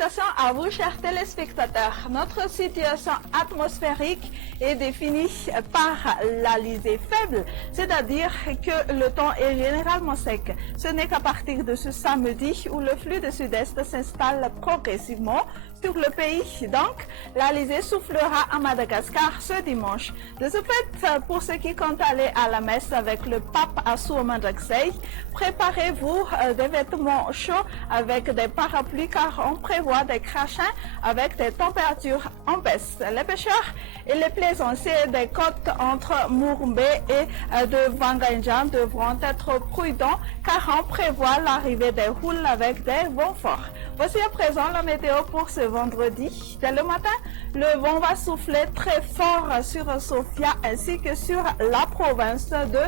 salutations à vous, chers téléspectateurs. Notre situation atmosphérique est définie par l'alizé faible, c'est-à-dire que le temps est généralement sec. Ce n'est qu'à partir de ce samedi où le flux de sud-est s'installe progressivement sur le pays. Donc, l'alizé soufflera à Madagascar ce dimanche. De ce fait, pour ceux qui comptent aller à la messe avec le pape à Souamandraxei, préparez-vous des vêtements chauds avec des parapluies car on prévoit des crachins avec des températures en baisse. Les pêcheurs et les plaisanciers des côtes entre Murumbe et de Wanganjan devront être prudents car on prévoit l'arrivée des houles avec des vents forts. Voici à présent la météo pour ce vendredi. Dès le matin, le vent va souffler très fort sur Sofia ainsi que sur la province de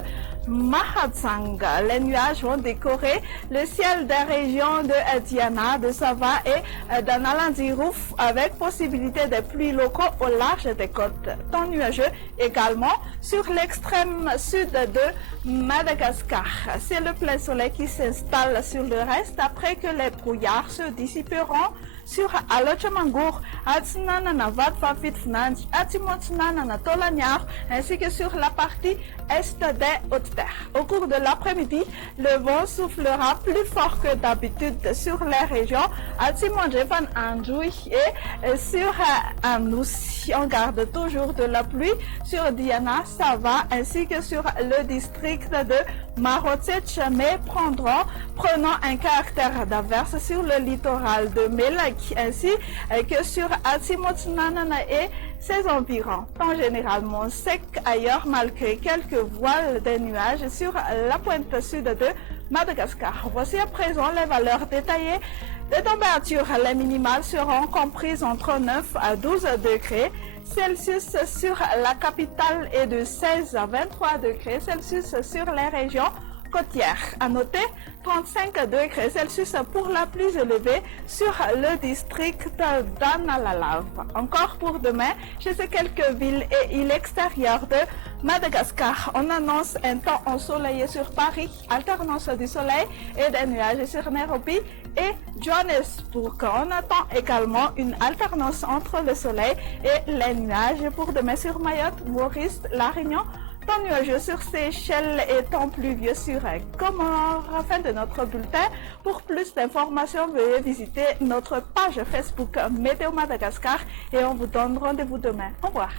Mahatsang. Les nuages vont décorer le ciel des régions de Diana, de Sava et d'Analandirouf avec possibilité de pluies locaux au large des côtes. Temps nuageux également sur l'extrême sud de Madagascar. C'est le plein soleil qui s'installe sur le reste après que les brouillards se dissiperont sur Alochamangour, Atsinana Vatfafit Fnanj, Atimotsnana Tolanyar, ainsi que sur la partie est des Hautes-Terres. Au cours de l'après-midi, le vent soufflera plus fort que d'habitude sur les régions Atimondjefan Anjoui et sur Anoussi. On garde toujours de la pluie sur Diana, Sava, ainsi que sur le district de Marotsetch, mais prenant un caractère d'averse sur le littoral de Melak, ainsi que sur Atimotsnana et ses environs. Temps généralement sec ailleurs malgré quelques voiles de nuages sur la pointe sud de Madagascar. Voici à présent les valeurs détaillées des températures. Les minimales seront comprises entre 9 à 12 degrés Celsius sur la capitale et de 16 à 23 degrés Celsius sur les régions côtières. À noter 35 degrés Celsius pour la plus élevée sur le district d'Analalav. Encore pour demain, chez ces quelques villes et îles extérieures de Madagascar, on annonce un temps ensoleillé sur Paris, alternance du soleil et des nuages sur Nairobi et Johannesburg. On attend également une alternance entre le soleil et les nuages pour demain sur Mayotte, Maurice, La Réunion, temps nuageux sur Seychelles et temps pluvieux sur Comores. Fin de notre bulletin. Pour plus d'informations, veuillez visiter notre page Facebook Météo Madagascar et on vous donne rendez-vous demain. Au revoir.